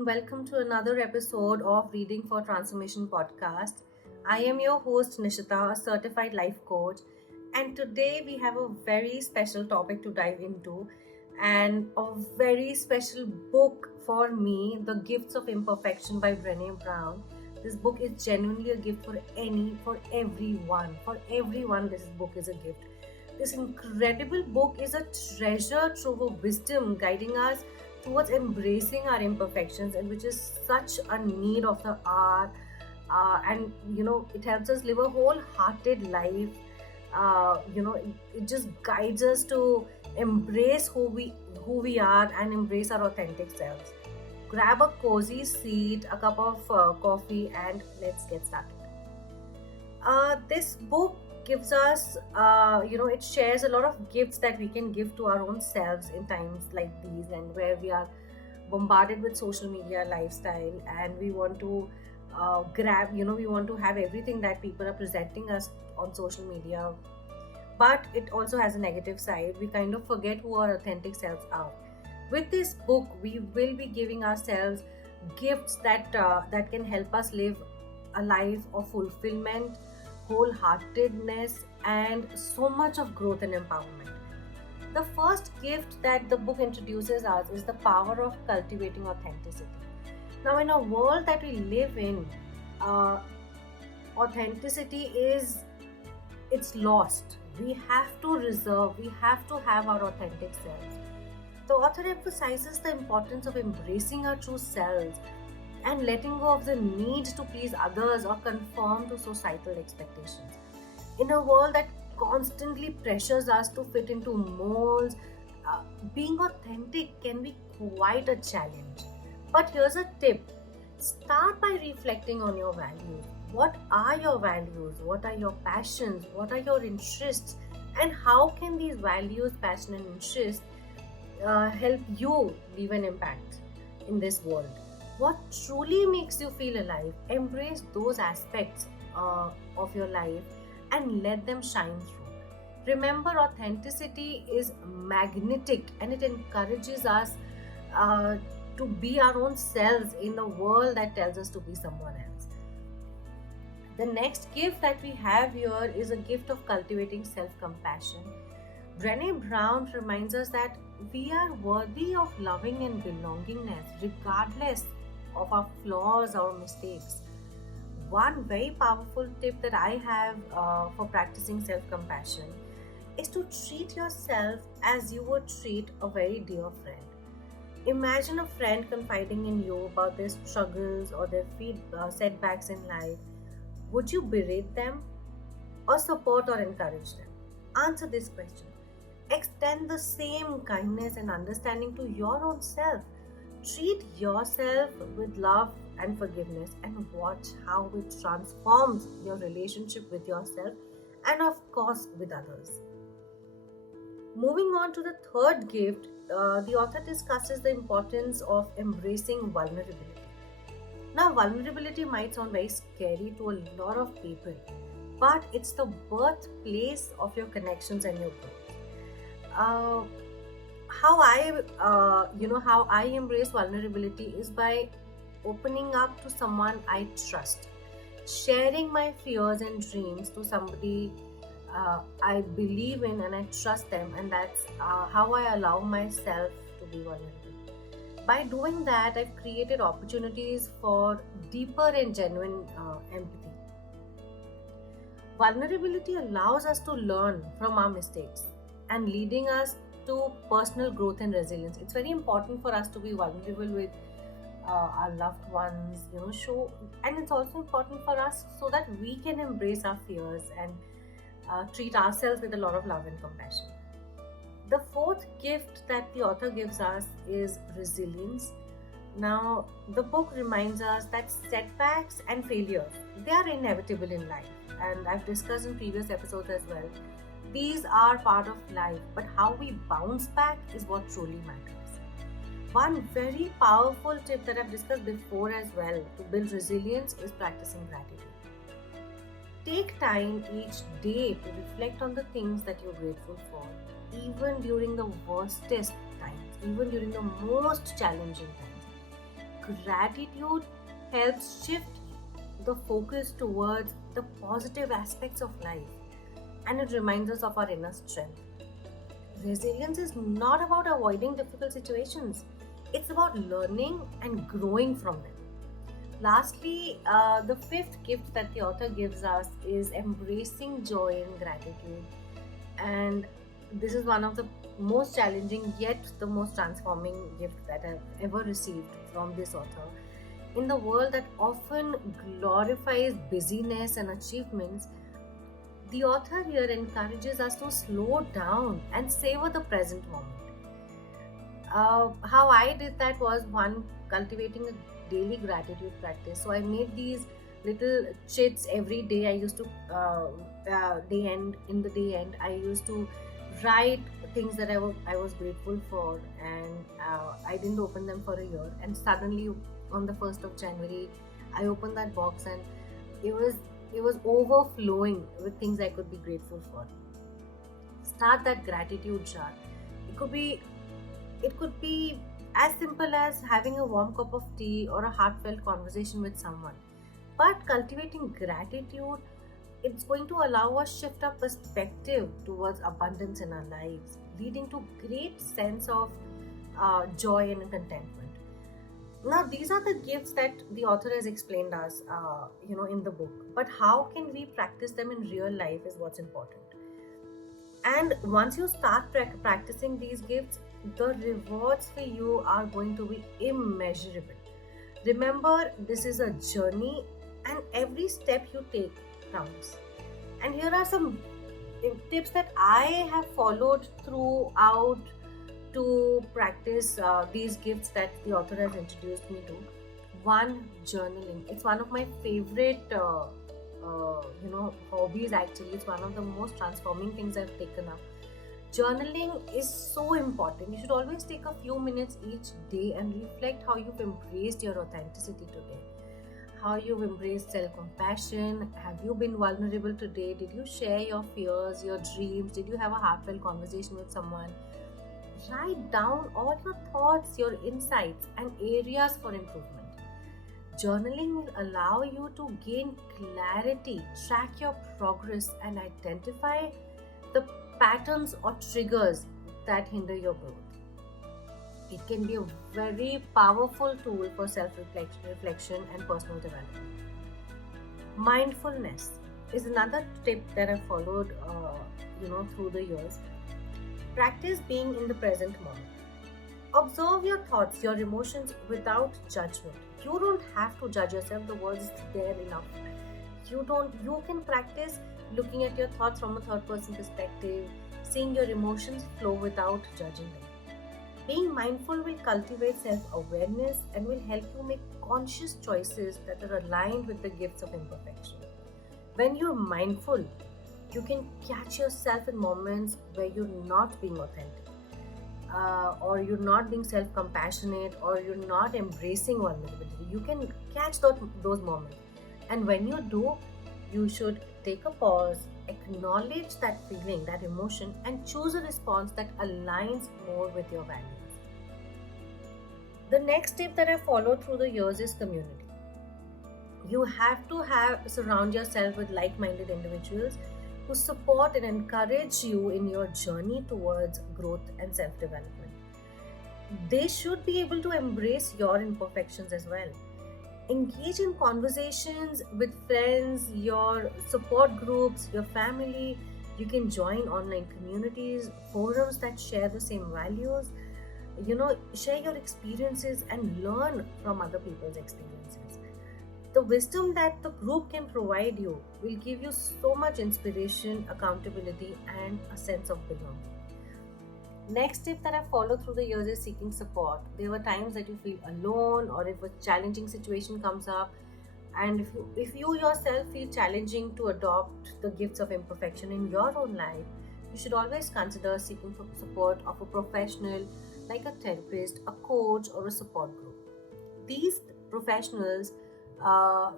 and welcome to another episode of Reading for Transformation podcast. I am your host Nishita, a certified life coach, and today we have a very special topic to dive into and a very special book for me, The Gifts of Imperfection by Brené Brown. This book is genuinely a gift for everyone. For everyone, this book is a gift. This incredible book is a treasure trove of wisdom guiding us towards embracing our imperfections, and which is such a need of the hour. And it helps us live a wholehearted life. It just guides us to embrace who we are and embrace our authentic selves. Grab a cozy seat, a cup of coffee, and let's get started. This book gives us, it shares a lot of gifts that we can give to our own selves in times like these, and where we are bombarded with social media lifestyle, and we want to we want to have everything that people are presenting us on social media. But it also has a negative side. We kind of forget who our authentic selves are. With this book, we will be giving ourselves gifts that can help us live a life of fulfillment, wholeheartedness, and so much of growth and empowerment. The first gift that the book introduces us is the power of cultivating authenticity. Now, in a world that we live in, authenticity it's lost. We have to have our authentic selves. The author emphasizes the importance of embracing our true selves and letting go of the need to please others or conform to societal expectations. In a world that constantly pressures us to fit into molds, being authentic can be quite a challenge. But here's a tip: start by reflecting on your values. What are your values? What are your passions? What are your interests? And how can these values, passion, and interests help you leave an impact in this world? What truly makes you feel alive? Embrace those aspects of your life and let them shine through. Remember, authenticity is magnetic, and it encourages us to be our own selves in a world that tells us to be someone else. The next gift that we have here is a gift of cultivating self-compassion. Brené Brown reminds us that we are worthy of loving and belongingness regardless of our flaws or mistakes. One very powerful tip that I have for practicing self-compassion is to treat yourself as you would treat a very dear friend. Imagine a friend confiding in you about their struggles or their setbacks in life. Would you berate them or support or encourage them? Answer this question. Extend the same kindness and understanding to your own self. Treat yourself with love and forgiveness, and watch how it transforms your relationship with yourself and, of course, with others. Moving on to the third gift, the author discusses the importance of embracing vulnerability. Now, vulnerability might sound very scary to a lot of people, but it's the birthplace of your connections and your growth. How I embrace vulnerability is by opening up to someone I trust, sharing my fears and dreams to somebody I believe in and I trust them, and that's how I allow myself to be vulnerable. By doing that, I've created opportunities for deeper and genuine empathy. Vulnerability allows us to learn from our mistakes and leading us to personal growth and resilience. It's very important for us to be vulnerable with our loved ones, and it's also important for us so that we can embrace our fears and treat ourselves with a lot of love and compassion. The fourth gift that the author gives us is resilience. Now, the book reminds us that setbacks and failures, they are inevitable in life, and I've discussed in previous episodes as well. These are part of life, but how we bounce back is what truly matters. One very powerful tip that I've discussed before as well to build resilience is practicing gratitude. Take time each day to reflect on the things that you're grateful for, even during the worstest times, even during the most challenging times. gratitude helps shift the focus towards the positive aspects of life, and it reminds us of our inner strength. Resilience is not about avoiding difficult situations, it's about learning and growing from them. Lastly, the fifth gift that the author gives us is embracing joy and gratitude. And this is one of the most challenging yet the most transforming gift that I've ever received from this author. In the world that often glorifies busyness and achievements, the author here encourages us to slow down and savor the present moment. How I did that was one, cultivating a daily gratitude practice. So I made these little chits every day. I used to day end in the day end. I used to write things that I was grateful for, and I didn't open them for a year. And suddenly, on the 1st of January, I opened that box, and it was it was overflowing with things I could be grateful for. Start that gratitude jar. It could be it could be as simple as having a warm cup of tea or a heartfelt conversation with someone. But cultivating gratitude, it's going to allow us shift our perspective towards abundance in our lives, leading to great sense of joy and contentment. Now, these are the gifts that the author has explained us, in the book. But how can we practice them in real life is what's important. And once you start practicing these gifts, the rewards for you are going to be immeasurable. Remember, this is a journey, and every step you take counts. And here are some tips that I have followed throughout to practice these gifts that the author has introduced me to. One, journaling. It's one of my favorite hobbies. Actually, it's one of the most transforming things I've taken up. Journaling is so important. You should always take a few minutes each day and reflect how you've embraced your authenticity today, how you've embraced self-compassion. Have you been vulnerable today? Did you share your fears, your dreams? Did you have a heartfelt conversation with someone? Write down all your thoughts, your insights, and areas for improvement. Journaling will allow you to gain clarity, track your progress, and identify the patterns or triggers that hinder your growth. It can be a very powerful tool for self-reflection and personal development. Mindfulness is another tip that I followed, through the years. Practice being in the present moment. Observe your thoughts, your emotions without judgment. You don't have to judge yourself. The word is there enough. You can practice looking at your thoughts from a third person perspective, seeing your emotions flow without judging them. Being mindful will cultivate self-awareness and will help you make conscious choices that are aligned with the gifts of imperfection. When you're mindful, you can catch yourself in moments where you're not being authentic, or you're not being self-compassionate, or you're not embracing vulnerability. You can catch those moments. And when you do, you should take a pause, acknowledge that feeling, that emotion, and choose a response that aligns more with your values. The next tip that I followed through the years is community. You have to surround yourself with like-minded individuals who support and encourage you in your journey towards growth and self-development. They should be able to embrace your imperfections as well. Engage in conversations with friends, your support groups, your family. You can join online communities, forums that share the same values. Share your experiences and learn from other people's experiences. The wisdom that the group can provide you will give you so much inspiration, accountability, and a sense of belonging. Next tip that I followed through the years is seeking support. There were times that you feel alone, or if a challenging situation comes up, and if you yourself feel challenging to adopt the gifts of imperfection in your own life, you should always consider seeking support of a professional like a therapist, a coach, or a support group. These professionals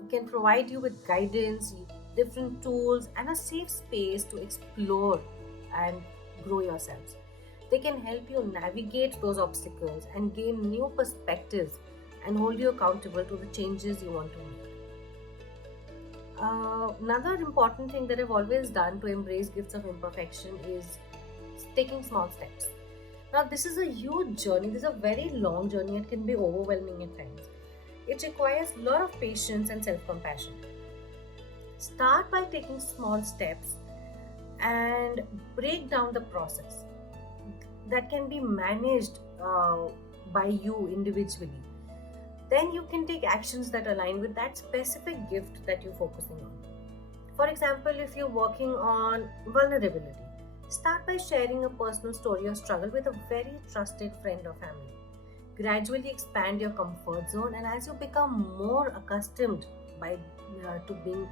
can provide you with guidance, different tools, and a safe space to explore and grow yourselves. They can help you navigate those obstacles and gain new perspectives and hold you accountable to the changes you want to make. Another important thing that I've always done to embrace gifts of imperfection is taking small steps. Now, this is a huge journey. This is a very long journey. It can be overwhelming at times. It requires a lot of patience and self compassion. Start by taking small steps and break down the process that can be managed by you individually. Then you can take actions that align with that specific gift that you're focusing on. For example, if you're working on vulnerability, start by sharing a personal story or struggle with a very trusted friend or family. Gradually expand your comfort zone, and as you become more accustomed to being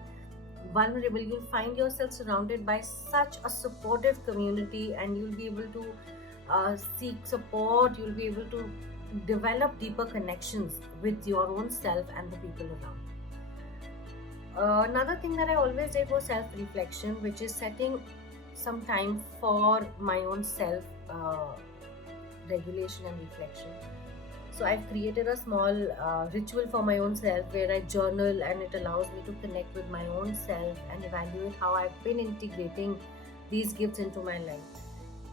vulnerable, you'll find yourself surrounded by such a supportive community, and you'll be able to seek support. You'll be able to develop deeper connections with your own self and the people around. Another thing that I always did was self reflection, which is setting some time for my own self regulation and reflection. So I've created a small ritual for my own self where I journal, and it allows me to connect with my own self and evaluate how I've been integrating these gifts into my life.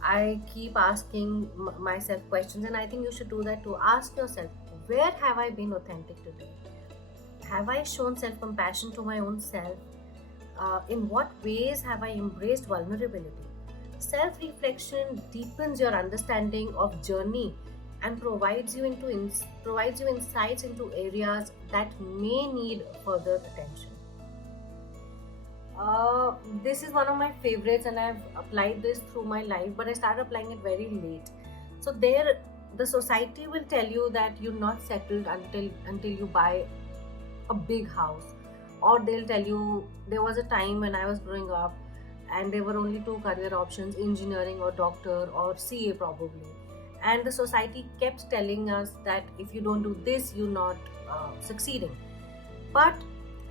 I keep asking myself questions, and I think you should do that too. Ask yourself, where have I been authentic today? Have I shown self compassion to my own self? In what ways have I embraced vulnerability? Self reflection deepens your understanding of journey and provides you insights into areas that may need further attention. This is one of my favorites, and I've applied this through my life, but I started applying it very late. So there, the society will tell you that you're not settled until you buy a big house, or they'll tell you there was a time when I was growing up, and there were only two career options: engineering or doctor or CA probably. And the society kept telling us that if you don't do this, you're not succeeding. But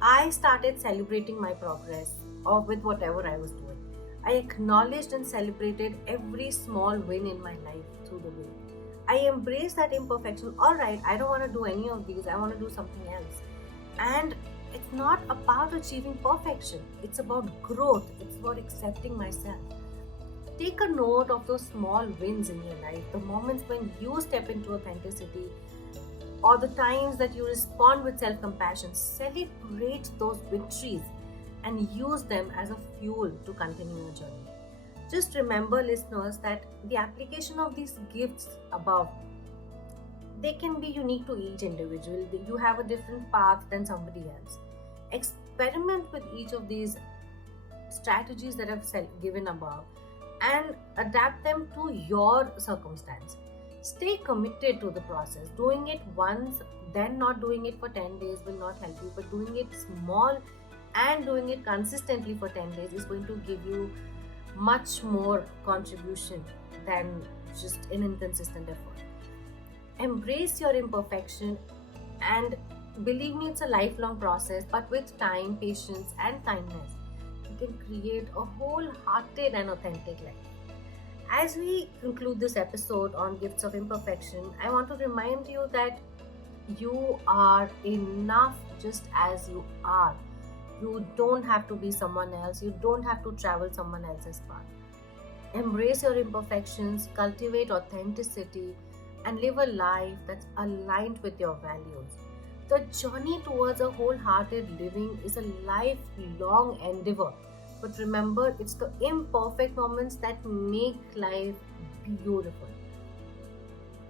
I started celebrating my progress or with whatever I was doing. I acknowledged and celebrated every small win in my life through the way. I embraced that imperfection. All right, I don't want to do any of these. I want to do something else. And it's not about achieving perfection. It's about growth. It's about accepting myself. Take a note of those small wins in your life, the moments when you step into authenticity, or the times that you respond with self compassion. Celebrate those victories and use them as a fuel to continue your journey. Just remember, listeners, that the application of these gifts above, they can be unique to each individual. You have a different path than somebody else. Experiment with each of these strategies that I've given above and adapt them to your circumstance. Stay committed to the process. Doing it once, then not doing it for 10 days will not help you, but doing it small and doing it consistently for 10 days is going to give you much more contribution than just an inconsistent effort. Embrace your imperfection, and believe me, it's a lifelong process, but with time, patience, and kindness, you can create a wholehearted and authentic life. As we conclude this episode on Gifts of Imperfection, I want to remind you that you are enough just as you are. You don't have to be someone else. You don't have to travel someone else's path. Embrace your imperfections, cultivate authenticity, and live a life that's aligned with your values. The journey towards a wholehearted living is a lifelong endeavor. But remember, it's the imperfect moments that make life beautiful.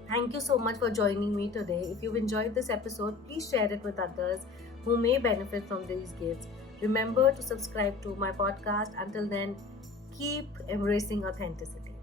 Thank you so much for joining me today. If you've enjoyed this episode, please share it with others who may benefit from these gifts. Remember to subscribe to my podcast. Until then, keep embracing authenticity.